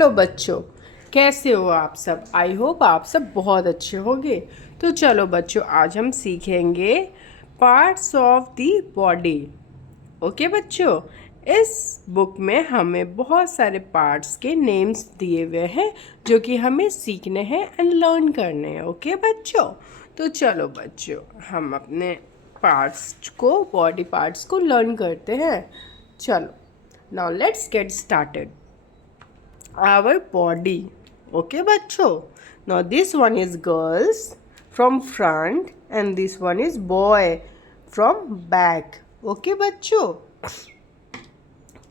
Hello बच्चों, कैसे हो आप सब। आई होप आप सब बहुत अच्छे होंगे। तो चलो बच्चों, आज हम सीखेंगे parts of the body. Okay बच्चों, इस बुक में हमें बहुत सारे पार्ट्स के नेम्स दिए हुए हैं जो कि हमें सीखने हैं एंड लर्न करने हैं। ओके बच्चों, तो चलो बच्चों, हम अपने पार्ट्स को, बॉडी पार्ट्स को लर्न करते हैं। चलो, now let's get started. Our body. Okay बच्चों, now this one is girls from front and this one is boy from back. Okay बच्चों,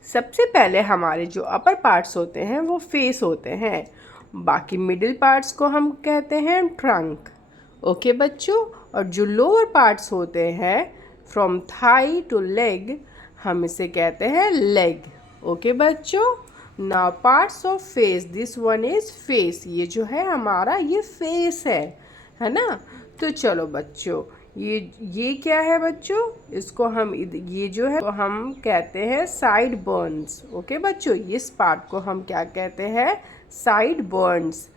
सबसे पहले हमारे जो अपर पार्ट्स होते हैं वो फेस होते हैं, बाकी मिडिल पार्ट्स को हम कहते हैं ट्रंक। ओके बच्चों, और जो लोअर पार्ट्स होते हैं फ्रॉम थाई टू लेग, हम इसे कहते हैं लेग। ओके बच्चों, now parts of face, this one is face. ये जो है हमारा, ये फेस है ना। तो चलो बच्चों, ये क्या है बच्चों, इसको हम, ये जो है तो हम कहते हैं साइड बर्न्स। ओके बच्चों, इस पार्ट को हम क्या कहते हैं, साइड बर्न्स।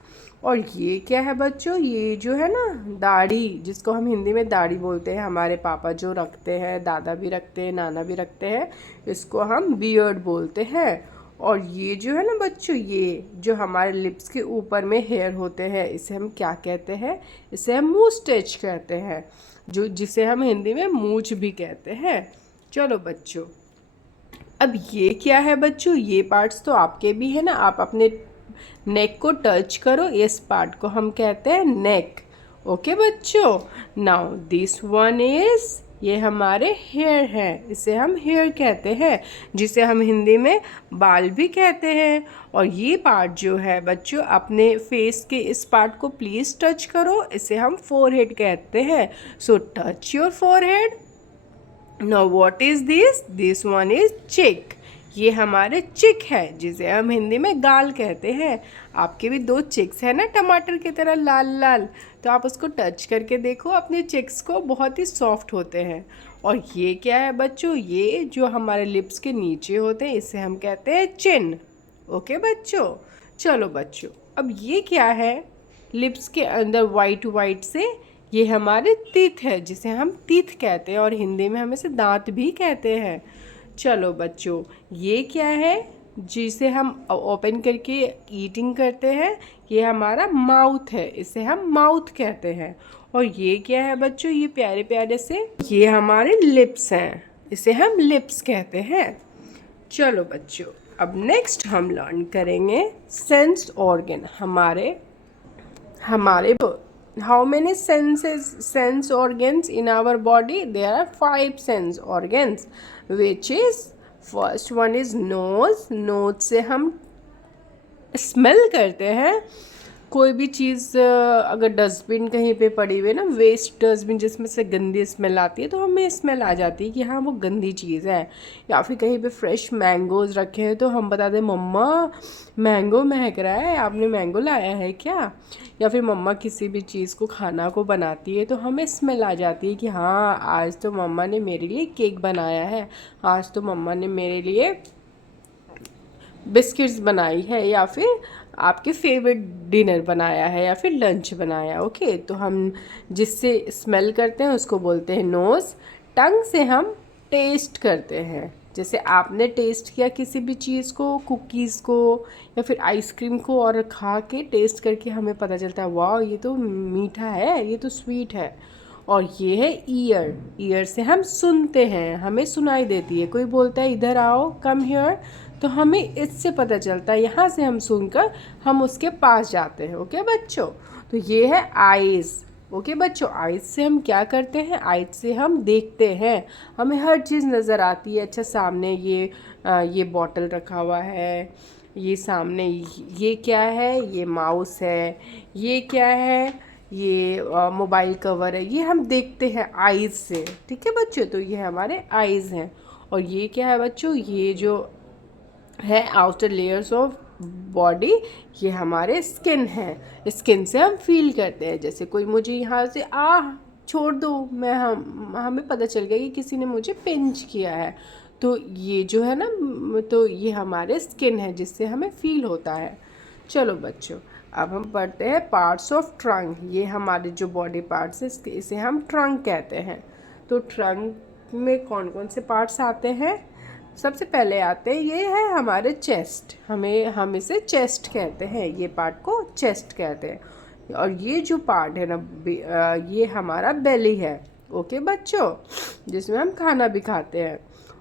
और ये क्या है बच्चों, ये जो है ना दाढ़ी, जिसको हम हिंदी में दाढ़ी बोलते हैं, हमारे पापा जो रखते हैं, दादा भी रखते हैं, नाना भी रखते हैं, इसको हम बियर्ड बोलते हैं। और ये जो है ना बच्चों, ये जो हमारे लिप्स के ऊपर में हेयर होते हैं, इसे हम क्या कहते हैं, इसे हम मूस्टेच कहते हैं, जो जिसे हम हिंदी में मूंछ भी कहते हैं। चलो बच्चों, अब ये क्या है बच्चों, ये पार्ट्स तो आपके भी है ना। आप अपने नेक को टच करो, इस पार्ट को हम कहते हैं नेक। ओके बच्चों, नाउ दिस वन इज, ये हमारे हेयर हैं, इसे हम हेयर कहते हैं, जिसे हम हिंदी में बाल भी कहते हैं। और ये पार्ट जो है बच्चों, अपने फेस के इस पार्ट को प्लीज़ टच करो, इसे हम फोरहेड कहते हैं। सो touch your forehead. Now what is this, this one is चिक। ये हमारे चिक है, जिसे हम हिंदी में गाल कहते हैं। आपके भी दो चिक्स है ना, टमाटर की तरह लाल लाल, तो आप उसको टच करके देखो अपने चिक्स को, बहुत ही सॉफ्ट होते हैं। और ये क्या है बच्चों, ये जो हमारे लिप्स के नीचे होते हैं, इसे हम कहते हैं चिन। ओके बच्चों, चलो बच्चों, अब ये क्या है, लिप्स के अंदर वाइट वाइट से, ये हमारे टीथ है, जिसे हम टीथ कहते हैं, और हिंदी में हम इसे दांत भी कहते हैं। चलो बच्चों, ये क्या है, जिसे हम ओपन करके ईटिंग करते हैं, ये हमारा माउथ है, इसे हम माउथ कहते हैं। और ये क्या है बच्चों, ये प्यारे प्यारे से, ये हमारे लिप्स हैं, इसे हम लिप्स कहते हैं। चलो बच्चों, अब नेक्स्ट हम लर्न करेंगे सेंस ऑर्गन। हमारे how many sense organs in our body? There are 5 sense organs, which is, first one is nose. nose से हम स्मेल करते हैं। कोई भी चीज़, अगर डस्टबिन कहीं पे पड़ी हुई है ना, वेस्ट डस्टबिन, जिसमें से गंदी स्मेल आती है, तो हमें स्मेल आ जाती है कि हाँ वो गंदी चीज़ है। या फिर कहीं पे फ्रेश मैंगोज़ रखे हैं, तो हम बता दें मम्मा मैंगो महक रहा है, आपने मैंगो लाया है क्या। या फिर मम्मा किसी भी चीज़ को, खाना को बनाती है, तो हमें स्मेल आ जाती है कि हाँ आज तो मम्मा ने मेरे लिए केक बनाया है, आज तो मम्मा ने मेरे लिए बिस्किट्स बनाई है, या फिर आपके फेवरेट डिनर बनाया है, या फिर लंच बनाया। ओके, तो हम जिससे स्मेल करते हैं उसको बोलते हैं नोज़। टंग से हम टेस्ट करते हैं, जैसे आपने टेस्ट किया किसी भी चीज़ को, कुकीज़ को या फिर आइसक्रीम को, और खा के टेस्ट करके हमें पता चलता है वाह ये तो मीठा है, ये तो स्वीट है। और ये है ईयर। ईयर से हम सुनते हैं, हमें सुनाई देती है, कोई बोलता है इधर आओ, कम हियर, तो हमें इससे पता चलता है, यहाँ से हम सुनकर हम उसके पास जाते हैं। ओके बच्चों, तो ये है आइज़। ओके बच्चों, आइज़ से हम क्या करते हैं, आइज़ से हम देखते हैं, हमें हर चीज़ नज़र आती है। अच्छा, सामने ये बॉटल रखा हुआ है, ये सामने ये क्या है, ये माउस है, ये क्या है, ये मोबाइल कवर है, ये हम देखते हैं आइज़ से। ठीक है बच्चों, तो ये हमारे आइज़ हैं। और ये क्या है बच्चों, ये जो है आउटर लेयर्स ऑफ बॉडी, ये हमारे स्किन है, स्किन से हम फील करते हैं। जैसे कोई मुझे यहाँ से छोड़ दो, हमें पता चल गया कि किसी ने मुझे पिंच किया है, तो ये जो है ना, तो ये हमारे स्किन है, जिससे हमें फील होता है। चलो बच्चों, अब हम पढ़ते हैं पार्ट्स ऑफ ट्रंक। ये हमारे जो बॉडी पार्ट्स है इसे हम ट्रंक कहते हैं। तो ट्रंक में कौन कौन से पार्ट्स आते हैं? सबसे पहले आते हैं, ये है हमारे चेस्ट। हम इसे चेस्ट कहते हैं, ये पार्ट को चेस्ट कहते हैं। और ये जो पार्ट है ना, ये हमारा बेली है। ओके बच्चों, जिसमें हम खाना भी खाते हैं।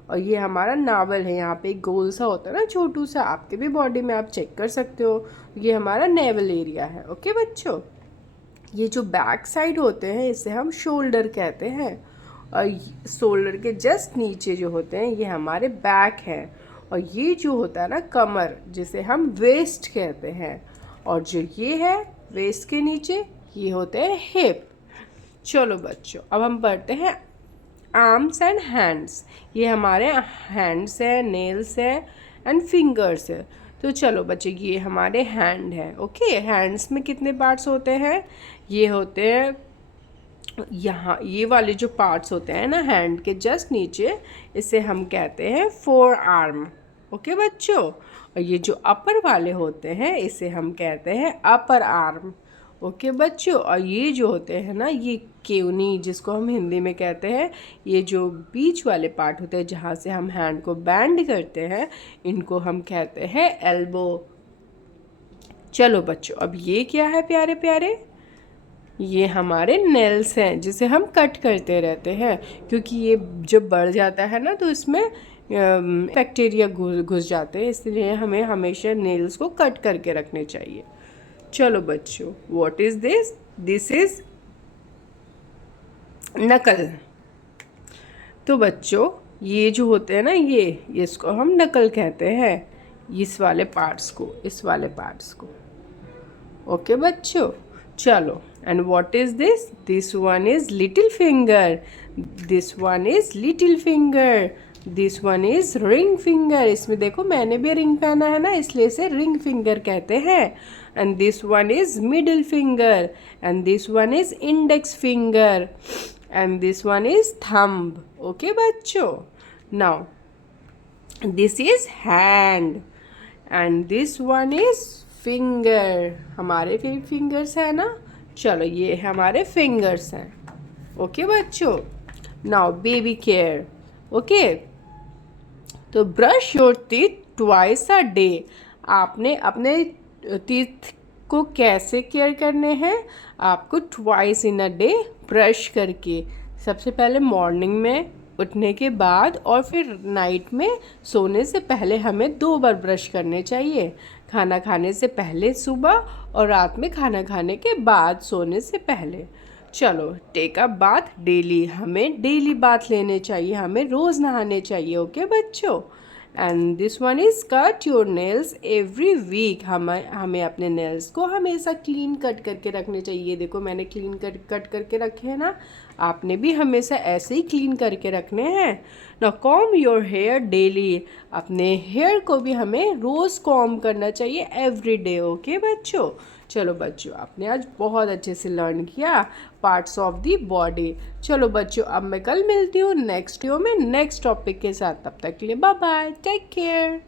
और ये हमारा नावल है, यहाँ पे एक गोल सा होता है ना, छोटू सा, आपके भी बॉडी में आप चेक कर सकते हो। ये हमारा नेवल एरिया है। ओके बच्चों, ये जो बैक साइड होते हैं इसे हम शोल्डर कहते हैं। और शोल्डर के जस्ट नीचे जो होते हैं ये हमारे बैक है। और ये जो होता है ना कमर, जिसे हम वेस्ट कहते हैं। और जो ये है वेस्ट के नीचे, ये होते हैं हिप। चलो बच्चों, अब हम पढ़ते हैं आर्म्स एंड हैंड्स। ये हमारे हैंड्स है, नेल्स है एंड फिंगर्स है। तो चलो बच्चे, ये हमारे हैंड है। ओके, हैंड्स में कितने पार्ट्स होते हैं? ये होते हैं यहाँ, ये वाले जो पार्ट्स होते हैं ना हैंड के जस्ट नीचे, इसे हम कहते हैं फोर आर्म। ओके बच्चों, और ये जो अपर वाले होते हैं इसे हम कहते हैं अपर आर्म। ओके बच्चों, और ये जो होते हैं ना, ये केवनी जिसको हम हिंदी में कहते हैं, ये जो बीच वाले पार्ट होते हैं जहाँ से हम हैंड को बैंड करते हैं, इनको हम कहते हैं एल्बो। चलो बच्चों, अब ये क्या है प्यारे प्यारे? ये हमारे नेल्स हैं, जिसे हम कट करते रहते हैं, क्योंकि ये जब बढ़ जाता है ना तो इसमें बैक्टीरिया घुस जाते हैं, इसलिए हमें हमेशा नेल्स को कट करके रखने चाहिए। चलो बच्चों, what is this? This is नकल। तो बच्चों, ये जो होते हैं ना, ये इसको हम नकल कहते हैं, इस वाले पार्ट्स को। ओके बच्चों, चलो, and what is this? This one is little finger, this one is little finger, this one is ring finger. इसमें देखो मैंने भी रिंग पहना है ना, इसलिए इसे रिंग फिंगर कहते हैं। And this one is middle finger, and this one is index finger, and this one is thumb. Okay बच्चों, now this is hand, and this one is finger. हमारे फिंगर्स है ना। चलो, ये हमारे फिंगर्स हैं। ओके बच्चों, नाउ बेबी केयर। ओके, तो brush your teeth twice a day. आपने अपने टीथ को कैसे केयर करने हैं? आपको twice in a day brush करके, सबसे पहले मॉर्निंग में उठने के बाद और फिर नाइट में सोने से पहले हमें 2 बार ब्रश करने चाहिए। खाना खाने से पहले सुबह, और रात में खाना खाने के बाद सोने से पहले। चलो, टेक अ बाथ डेली। हमें डेली बाथ लेने चाहिए, हमें रोज़ नहाने चाहिए। ओके बच्चों, and this one is cut your nails every week. हमें अपने नेल्स को हमेशा क्लीन कट करके रखने चाहिए। देखो मैंने क्लीन कट करके रखे हैं ना, आपने भी हमेशा ऐसे ही क्लीन करके रखने हैं ना। Comb your hair daily. अपने हेयर को भी हमें रोज़ कॉम्ब करना चाहिए, एवरी डे। ओके बच्चों, चलो बच्चों, आपने आज बहुत अच्छे से लर्न किया पार्ट्स ऑफ द बॉडी। चलो बच्चों, अब मैं कल मिलती हूँ नेक्स्ट वीडियो में नेक्स्ट टॉपिक के साथ। तब तक के लिए बाय बाय, टेक केयर।